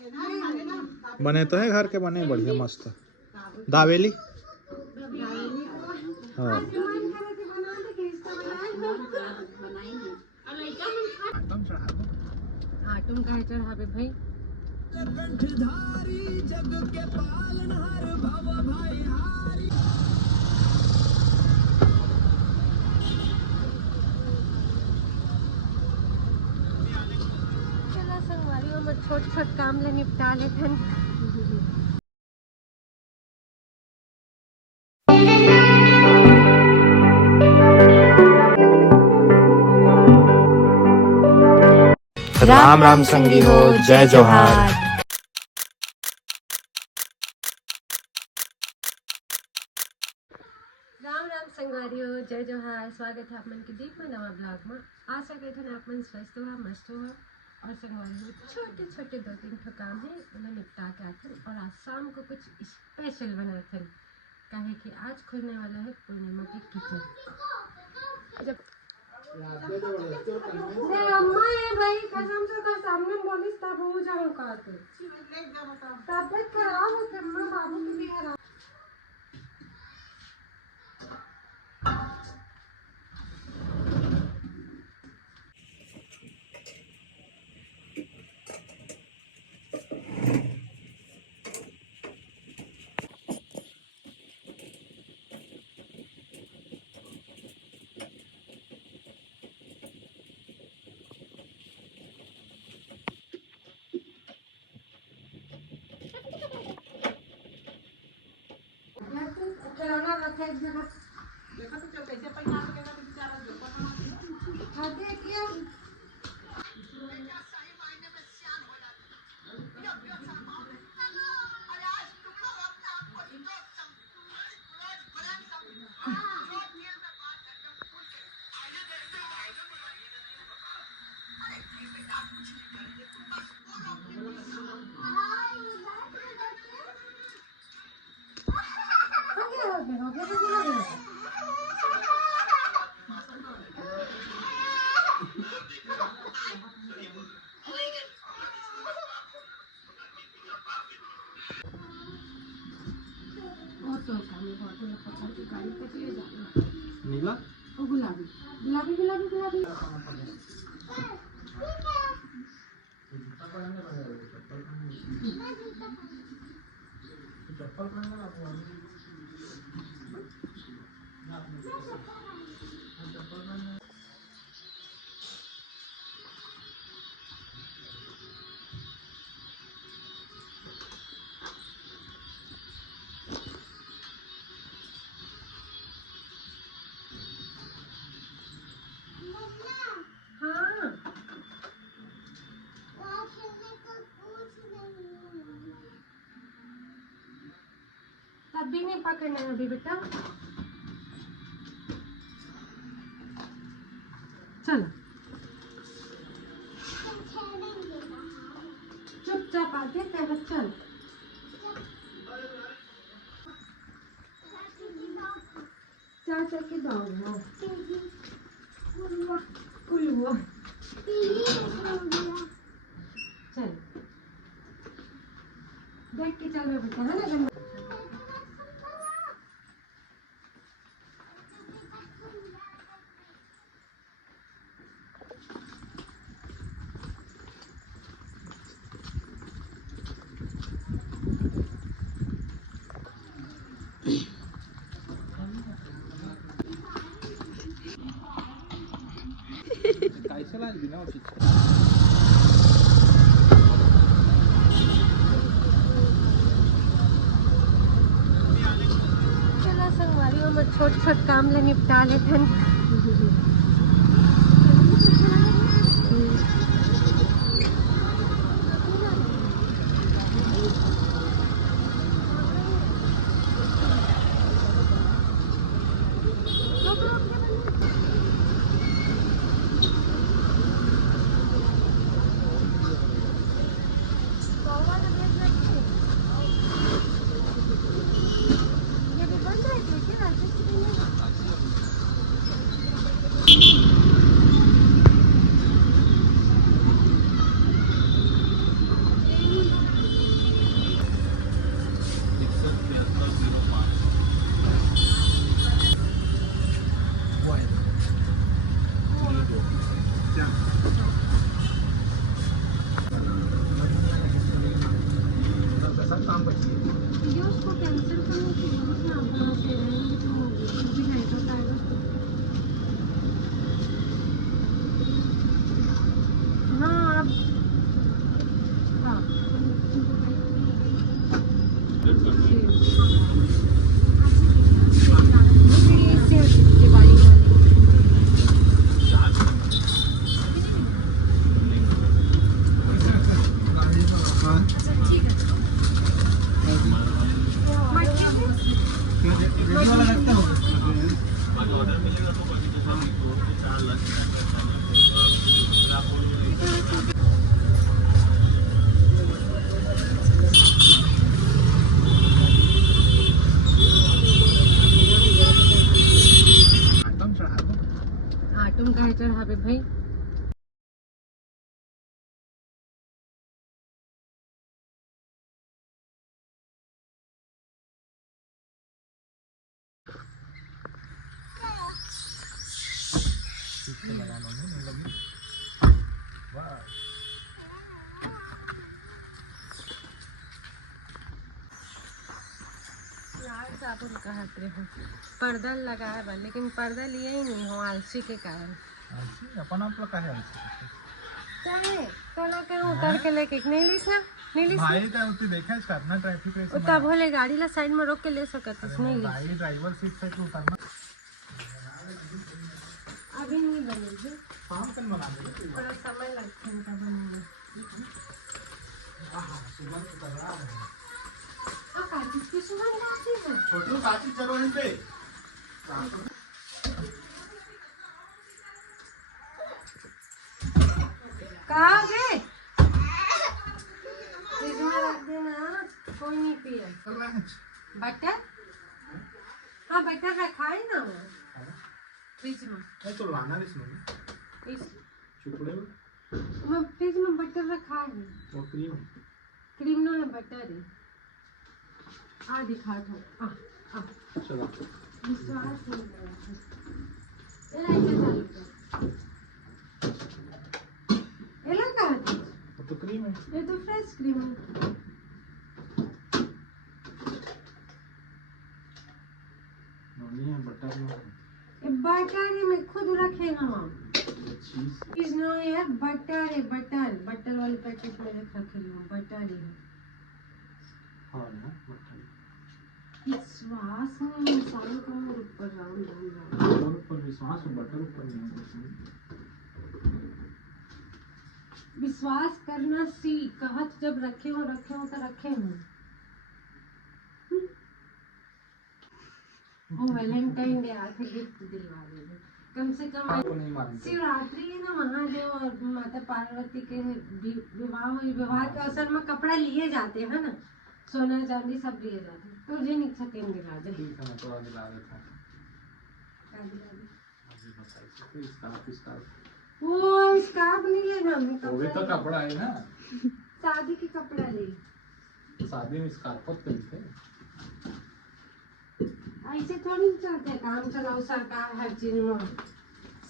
बने तो है घर के, बने बढ़िया मस्त दावेली। हाँ आटम का चढ़ावे भाई। जग के पालनहार भव भाई हारी। चला संगवारी में छोट छोट काम ले निपटा लेथन। राम राम संगी हो, जय जोहार। राम राम संगवारी हो, जय जोहार। स्वागत है आप मन के दीप में नवा ब्लॉग में। आशा करते हैं आप मन स्वस्थ हुआ, मस्त हुआ। और संगवारी हो छोटे छोटे 2-3 ठो काम है उन्हें निपटा के आते। और आज शाम को कुछ स्पेशल बनाते कहे कि आज खुलने वाला है पूर्णिमा की किचन। अम्मा है भाई, कसम से तो सामने बोलिस तब हो जाऊं कहते। तबियत खराब हो फिर मैं बाबू की भी खराब। खिलौना रखा एक जगह। देखा तो चल कैसे पैसा लगेगा तो बेचारा देखो ना। हाँ देखिए सही मायने में सियान हो जाता नीला और गुलाबी गुलाबी गुलाबी गुलाबी। अभी नहीं पकड़ना है अभी बेटा। चलो चुपचाप आके पहले चल। चाचा के दौड़ना कुलवा चल देख के चल बेटा है ना। चला संगवारी में छोट छोट काम ले निपटा लेथन। तुम कहे चढ़ावे भाई। यार आप कहते हो पर्दा लगाया बा, लेकिन पर्दा लिए ही नहीं हो आलसी के कारण। अपन आप लोग का है चाहे तोला के उतर के लेके नहीं लीस ना, नहीं लीस भाई का उती देखा है अपना ट्रैफिक रेस में तब भले गाड़ी ला साइड में रोक के ले सकत है, नहीं लीस। भाई ड्राइवर सीट से क्यों उतरना? अभी नहीं बनेगी, काम कल बना दे, थोड़ा समय लगता है तब बनेगी। किसकी सुगंध आती है? छोटू साथी चलो इन पे। कहाँ है? फ्रिज में रख देना, कोई नहीं पिए। बटर? हाँ बटर रखा है ना वो फ्रिज में। नहीं तो लाना इसमें इस चुपड़े मैं फ्रिज में बटर रखा है। वो क्रीम क्रीम ना है, बटर है। आ दिखा दो। आ चलो विश्वास नहीं कर रहा। ये लाइट चालू कर। ये लगा है तो क्रीम है, ये तो फ्रेश क्रीम है। नहीं है बटर में ये बटर है, मैं खुद रखेगा हम। चीज इस नो यार बटर है, बटर वाले पैकेट में रखे हो, बटर है। हाँ ना बटर विश्वास नहीं, इंसान का मुंह ऊपर राउंड पर विश्वास बटर ऊपर नहीं। विश्वास करना सीख, कहत जब रखे हो तो रखे हो। वो वैलेंटाइन डे आके गिफ्ट दिलवा दे कम से कम। नहीं मानते शिवरात्रि है ना, महादेव और माता पार्वती के विवाह के अवसर में कपड़ा लिए जाते हैं ना, सोना चांदी सब लिए जाते हैं। तो मुझे नहीं छकेंगे दिला दे। ठीक है मैं तो दिला देता हूँ। वो स्कार्फ नहीं लेना, हमें वो भी तो कपड़ा है ना, शादी के कपड़ा ले। शादी में स्कार्फ पहनते हैं। ऐसे थोड़ी चलते, काम चलाओ सरकार हर चीज में।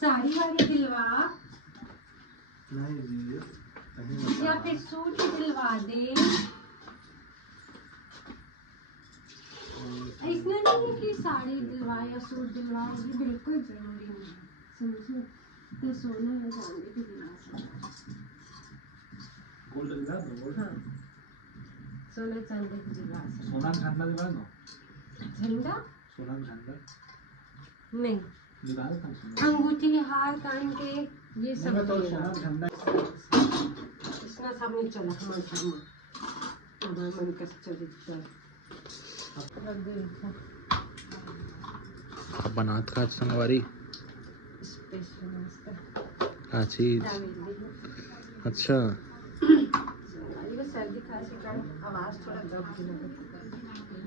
साड़ी वाली दिलवा नहीं जी या फिर सूट दिलवा दे। इसने नहीं कि साड़ी दिलवा या सूट दिलवा, ये बिल्कुल जरूरी नहीं है, समझो। तो सोना या चांदी भी दिला सकते। गोल्ड दिला दो। हाँ सोना चांदी भी दिलवा सकते। सोना झंडा दिला दो। झंडा सोना झंडा नहीं, दिला देता हूँ। अंगूठी हार कान के ये सब मैं तो दिलवा। सोना झंडा इसमें सब नहीं चला हमारे घर में, हमारे मन का चरित्र रख दे। बनात का संगवारी स्पेशल नाश्ता का चीज। अच्छा ये सर्दी खांसी का आवाज थोड़ा दब भी लगे,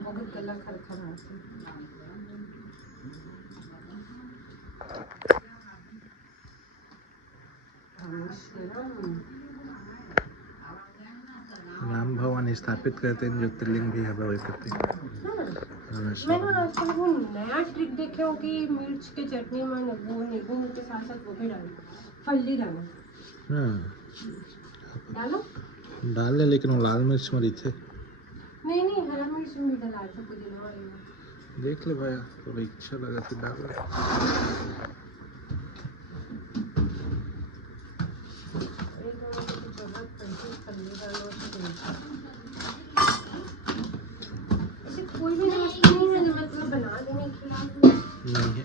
बहुत गला खरखराता है। राम भगवान स्थापित करते हैं, ज्योतिर्लिंग भी है भव्य करते हैं। मैंने आजकल वो नया ट्रिक देखे हो कि मिर्च के चटनी में वो नींबू के साथ साथ वो भी डालो, फल्ली डालो। डालो डाले, लेकिन वो लाल मिर्च मरी थे। नहीं हरा मिर्च भी डाला था पुदीना वाले में। देख ले भाई, तो इच्छा लगा तो डाल। कोई भी दोस्त नहीं है मतलब बना देने खिला नहीं है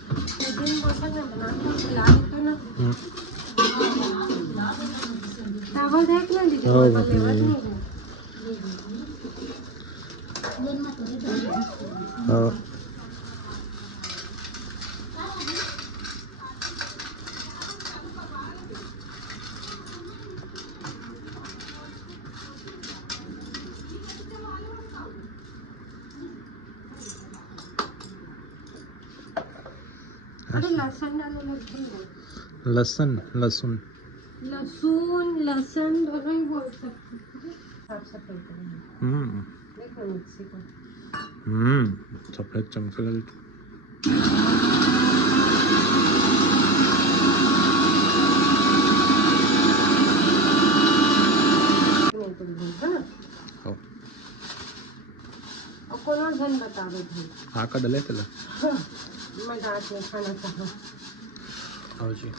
दिन मौसम में बना के खिला देते ना। चावल देख ना लीजिए, लेवल नहीं है। हाँ अरे लहसुन डालो लग लहसुन लहसुन लहसुन लहसुन दोनों ही बोल सकते हैं। साफ सफाई करेंगे। देखो मिक्सी को। सफेद चमकेगा। कोनो जन बतावे थे। आका डले तला। मैं दांत में खाना चाहूँ। आओ जी।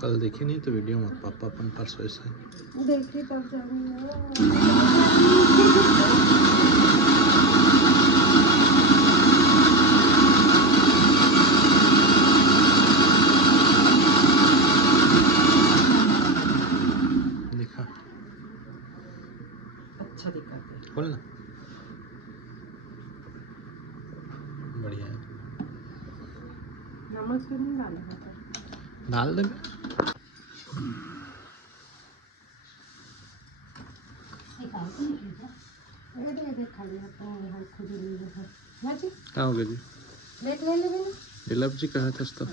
कल देखी नहीं तो वीडियो मत पापा अपन परसों से देखी तब जब दिखा अच्छा दिखाते हैं। बोल ना बढ़िया है। नमक तो नहीं डाला डाल दे खाली अपन खुद ही ले लेते क्या हो गया जी प्लेट ले लेंगे ना दिलब जी कहा था तो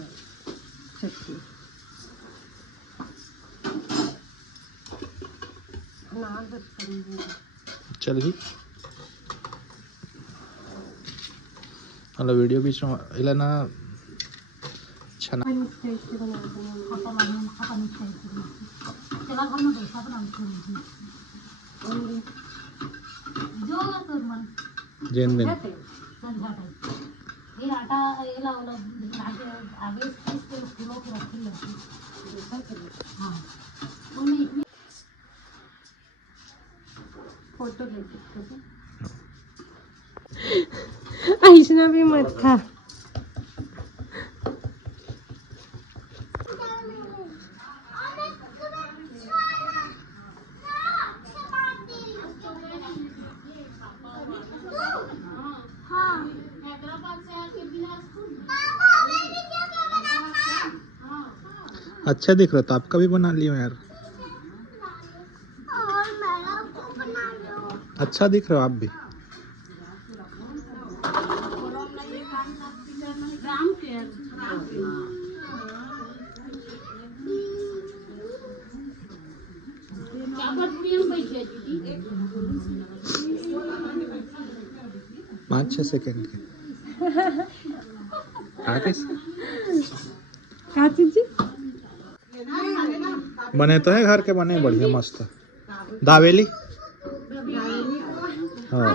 चल ही అలా వీడియో తీసిన ఇలా నా छना जैन दिन फोटो ले ऐसा भी मत खा अच्छा दिख रहा था आपका भी बना लियो यार अच्छा दिख रहा हो आप भी पाँच 6 सेकंड के बने तो है घर के बने बढ़िया मस्त दावेली हाँ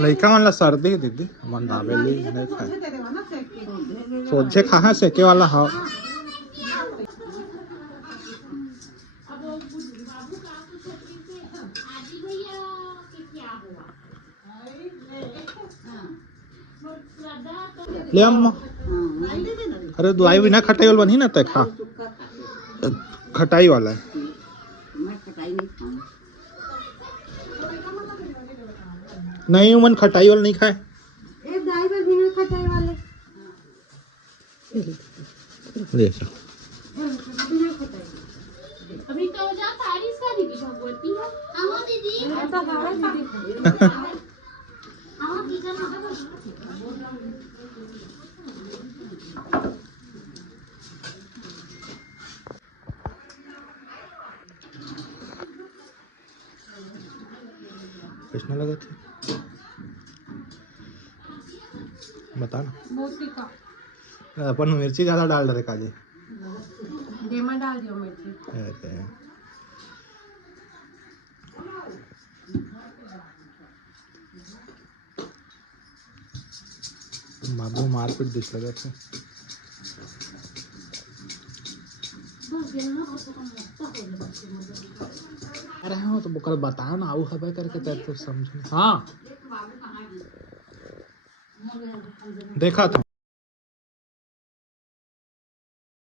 लड़का वाला सर्दी दीदी मन दावेली नहीं खाए सोचे कहाँ सेके वाला हाँ ले अम्मा अरे दवाई बिना खटाई वाला बनी ना तय खा खटाई वाला है नहीं मन खटाई वाला नहीं खाए एक दाई में बिना खटाई वाले ले चल बिना खटाई अभी तो जा तारीफ का दीदी भगवती है आओ दीदी ऐसा हां दीदी आओ दीदी कितना लगा थे बता ना मोती का अपन मिर्ची ज्यादा डाल रहे काली डेमा डाल दियो मिर्ची अरे बाबू मारपीट दिख लगा थे अरे हाँ तो कल बताओ ना आऊ खबर करके तब तो समझ हाँ देखा था